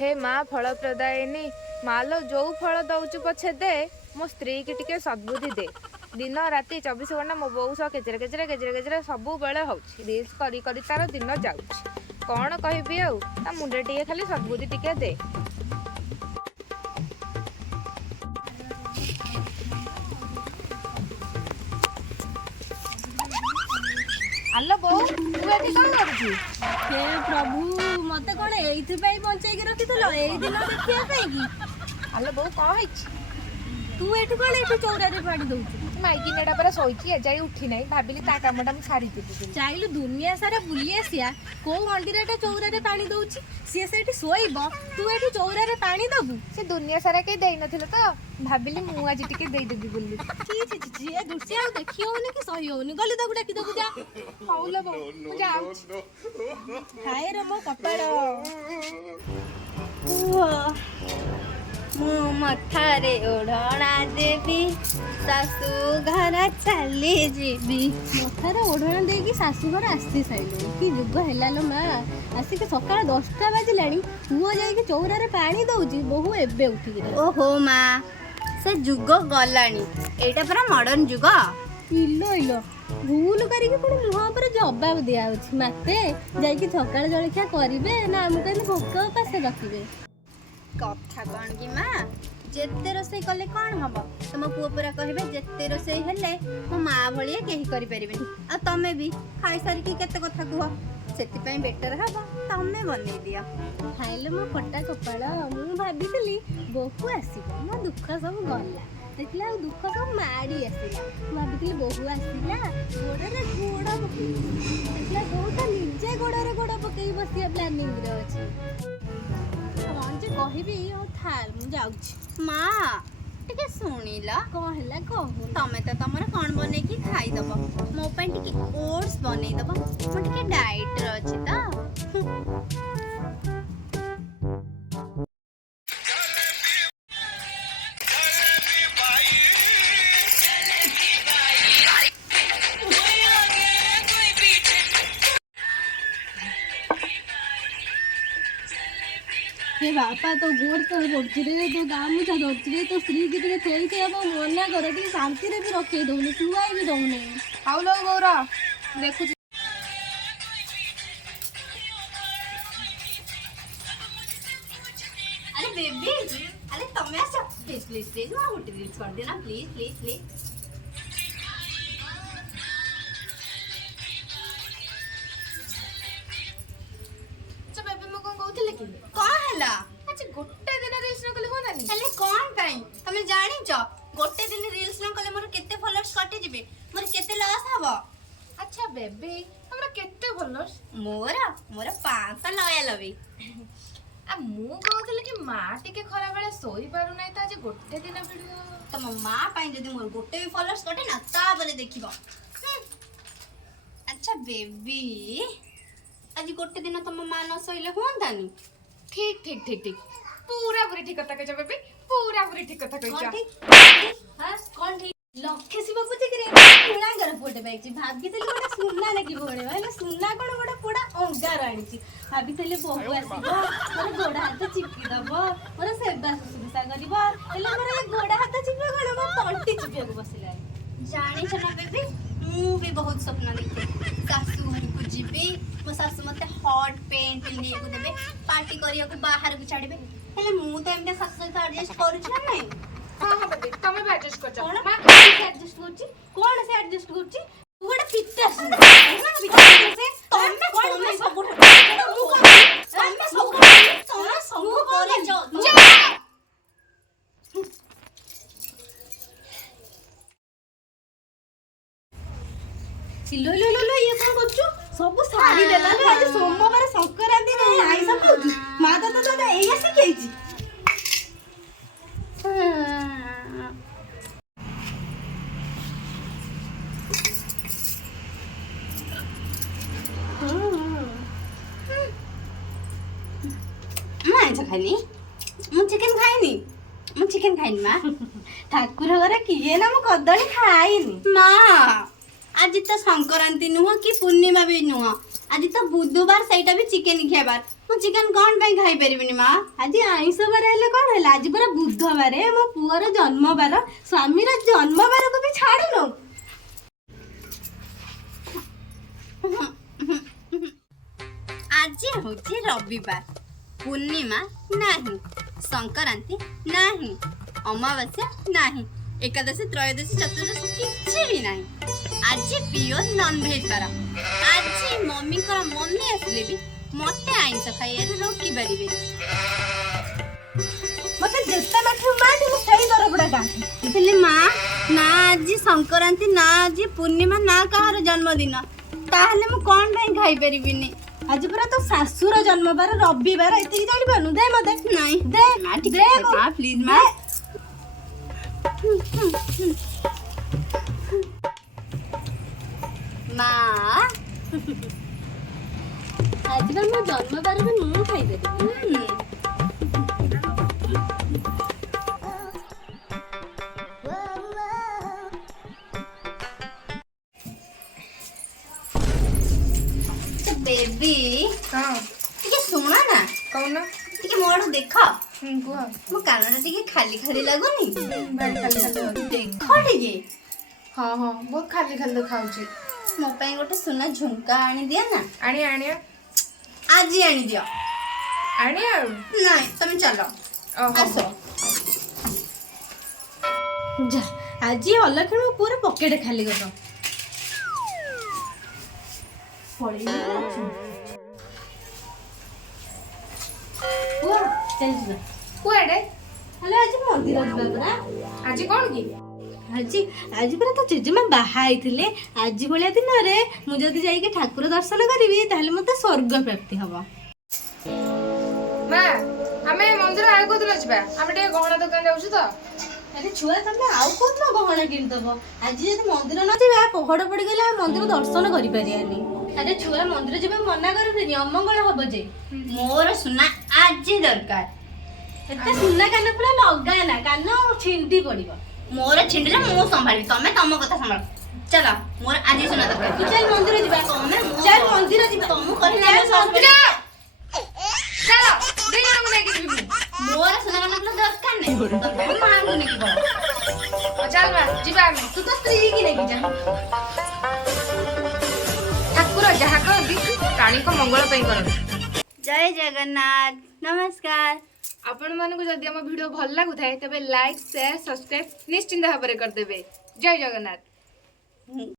हे माँ फलप्रदायिनी मालो जो फल दौचु पछे दे मो स्त्री की टिके सद्बुद्धि दे। दिन राति 24 घंटा मो बोऊ सह केचरे केचरे केचरे केचरे सबु बेले होउछि रील्स करी करी तार दिन जाउछि। कौन कहबी आउ ता मुंडे टिके खाली सद्बुद्धि टिके दे। आलो बोऊ तू एठी कौन करूछु? हे प्रभु मते कोन एइथि पई बंचाई के रखितलो एइ दिन देखिया पई की? आलो बोऊ कह हिच तू एठी कोन एठी चौरा रे पाड़ी दउछु? माइकी नेडा पर सोईची एजाई उठी नाही भाबिली ता कामटा मु सारी देबी। चाइलु दुनिया सारा बुली आसिया को मंदिर रे चौरा रे पानी दउछि से सेठी सोईबो तू एठी चौरा रे पानी दबु? से दुनिया सारा के देई नथिले तो भाबिली मु आज टिके देई देबी बोली। छी छी छी ए दुर्सिया देखि होनी कि सही होनी गली दबु डाकी दबु जा। हौला बो मु जाऊ हाय रे मो कपाळ मो मथारे ओढ़णा देवी सासू घर चली जीवी। मथारे ओढ़णा देकी सासू घर आसी साइलो कि जुग हेला लो माँ आसिक सकाळ 10टा बाजिलाणी पुओ जाईकी चौरा रे पानी दउची बहु एबे उठी रे। ओहो माँ से जुग गलानी एटा पूरा मॉडर्न जुग। इलो इलो भूल करिके पुणी मुह पर जवाब दिया होछि माते जाईकी सकाळ जळखिया करिवे ना हमके भोक पासे रखिवे। कथा कौन की माँ जेते रोसई कले कौन हम तुम पुओ पूरा कहबे जेते रोसई हेले मो माँ भलिया केही करि परिबेनी आ तमे भी खाई सारी की केते कथा कुह सेति पई बेटर हबो तमे बनै दिया। खाइले मो फटा कपाळ मु भाबितली बहु आसीबो मो दुख सब गला देखला दुख सब माड़ी आसीला भाबितली बहु आसीला गोड़रे गोड़ पकई देखला बहुता निजे गोड़रे गोड़ पकई बसिया प्लानिंग रे अछि। कौन जे कहबी ओ थाल मु जाउछि। माँ टिके सुनिला कहला कहू तमे तो तमर कौन बनै की खाई दबो मो पई टिके ओट्स बनै दबो मो टिके डाइट रे अछि ता। हे बापा तो गोड़ तो पड़छ रे तो गामुछा धरछ रे तो स्त्री की टिके थेई थे अब मना करे टिके शांति रे भी रखे दउनी सुआई भी दउनी। हौलो गौरा देखु अरे बेबी अरे तमे आसो प्लीज प्लीज प्लीज ना उठ रील्स कर देना प्लीज प्लीज प्लीज। अच्छा बेबी मु कोन कहउथिले कि कौन हैला आज गोटे दिन रील्स न कले होनानी हेले कौन पई तमे जानि छ गोटे दिन रील्स न कले मोर केते फॉलोअर्स कटि जिवे मोर केते लॉस हबो। अच्छा बेबी हमरा केते फॉलोअर्स? मोर मोर 500 लॉयल हबी। आ मु कहउथिले कि मां टिके खरा बेले सोई पारु नै त आज गोटे दिन वीडियो तम मां पई जदी मोर गोटे भी फॉलोअर्स कटे ना ता बले देखिबो। अच्छा बेबी आज गोटे दिन तम मां न सोइले होंदानी? ठीक ठीक ठीक ठीक पूरा पूरी ठीक कथा कहछ बेबी पूरा पूरी ठीक कथा कहछ। कौन ठीक हां कौन ठीक लखे शिव पूजे करे पुणा घर फोटे बैछि भाबितली गोटे सुन्ना ना कि भोणे माने सुन्ना कोन गोटे पोडा अंगार आनिछि भाबितले बहु आसीबो मोर गोडा हाथ चिपकी दबो मोर सेबा सुसुसा करबो हेले मोर ए गोडा हाथ चिपके कोन मोर तंटी चिपके को बसिला। जानी छ ना बेबी मु भी बहुत सपना देखे सासू को जीबी मो सासू मते हॉट पेंट पिन्हे को देबे पार्टी करिया को बाहर को छाड़बे हेले मु तो एमते सासू सहित एडजस्ट करू छ ना नहीं। हां हां बेबी तमे भी एडजस्ट करछ कोन मां एडजस्ट करछि कोन से एडजस्ट करछि तू गोटे पिता सुन ना पिता से तमे कोन में सब तमे सब करे जो लो लो लो लो ये कोन करछु सब सारी देला ले आज सोमवार संक्रांति रे आइसा खाउछु मां तो एया सिखैछि। मां ऐसा खाइनी मु चिकन खाइनी मां ठाकुर घर किए ना मु कदली खाइनी मां आज तो संक्रांति नुह कि पूर्णिमा भी नुह आज तो बुधवार सहीटा भी चिकेन खाइबार मु चिकेन कौन पे खाई परिबिनी माँ आज आइंष बार हेले कौन है आज पूरा बुधवार मो पुअर जन्मवार स्वामीर जन्मवार को भी छाड़ुनो। आज हूँ रविवार पूर्णिमा नहीं संक्रांति नहीं अमावास्या नहीं एकादशी त्रयोदशी चतुर्दशी किसी भी नहीं आज प्योर नॉन भेज बार आज मम्मी मम्मी आसले भी मते आइंस खाइबार रोकी पारिबे मते जेते माठू माठी मु सेही दरबडा गांठी हेले माँ ना आज संक्रांति ना आज पूर्णिमा ना कहार जन्मदिन ताहले मु कौन पे खाई परिबिनी आज पूरा तो सासुर जन्मवार रविवार एतिकी जानि पानु दे मते नहीं दे माँ ठीक दे है माँ प्लीज माँ माँ आज मो जन्मवार भी मु खाई देबी बेबी हाँ टिके सुना ना कौन टिके मोड़ देख कुह मो कानटा टिके खाली खाली लगुनी भाई खाली खाली देख टिके हाँ हाँ बहुत खाली खाली देखाउची मो ପାଇଁ ଗୋଟେ ସୁନା ଝୁମକା ଆଣି ଦିଅ ନା ଆଣିଆ ଆଣିଆ ଆଜି ଆଣି ଦିଅ ଆଣିଆ ଆଉ ନାଇଁ ତମେ ଚାଲ ଓହୋ ଆସ जा आज अलक्षण मो पूरा पकेट खाली कर चल जा କୁଆଡ଼େ हेलो आज मंदिर ଯିବା ପରା ଆଜି କ'ଣ କି आज आज परा तो जेजेमा बाहा आइथिले आज भलिया दिन रे मु जदी जाई के ठाकुर दर्शन करिवि ताहले मते स्वर्ग प्राप्ति हबो। ମା ଆମେ ମନ୍ଦିର ଆଉ କୋଉଦିନ ଯିବା ଆମେ ଟିକେ ଗହଣା ଦୋକାନ ଯାଉଛୁ ତ अरे छुआ तमे आउ कोन गहना किन दबो आज जदी मंदिर न जिबा पहड़ पड़ी गेला मंदिर दर्शन करि परियानी। अरे छुआ मंदिर जिबा मना करबिनी अमंगल हबो जे ମୋର ସୁନା ଆଜି ଦରକାର एते सुना कान पुरा लगाना कान छिंडी पड़िबो ମୋର ଛିଣ୍ଡିଲେ ମୁଁ ସମ୍ଭାଳିବି ତମେ ତମ କଥା ସମ୍ଭାଳ ଚାଲ ମୋର ଆଜି ସୁନା ଦରକାର चल मंदिर जिबा चल मंदिर जिबा ତମକୁ କହିଲେ चल मंदिर ଚାଲ ଦୁଇ ଜଣଙ୍କୁ ନେଇକି ଯିବି ମୁଁ ମୋର ସୁନା କାନ ଦରକାର ନାହିଁ ତମେ ମାଙ୍କୁ ନେଇକି ପଳ ଚାଲ ମା ଯିବା ଆମେ तू तो स्त्री की लेके जा ଠାକୁର ଯାହା କରନ୍ତି ପ୍ରାଣୀଙ୍କ ମଙ୍ଗଳ ପାଇଁ କରନ୍ତି। ଜୟ ଜଗନ୍ନାଥ ନମସ୍କାର ଆପଣମାନଙ୍କୁ ଯଦି ଆମ ଭିଡ଼ିଓ ଭଲ ଲାଗୁଥାଏ ତେବେ ଲାଇକ୍ ସେୟାର ସବସ୍କ୍ରାଇବ୍ ନିଶ୍ଚିନ୍ତ ଭାବରେ କରିଦେବେ। ଜୟ ଜଗନ୍ନାଥ।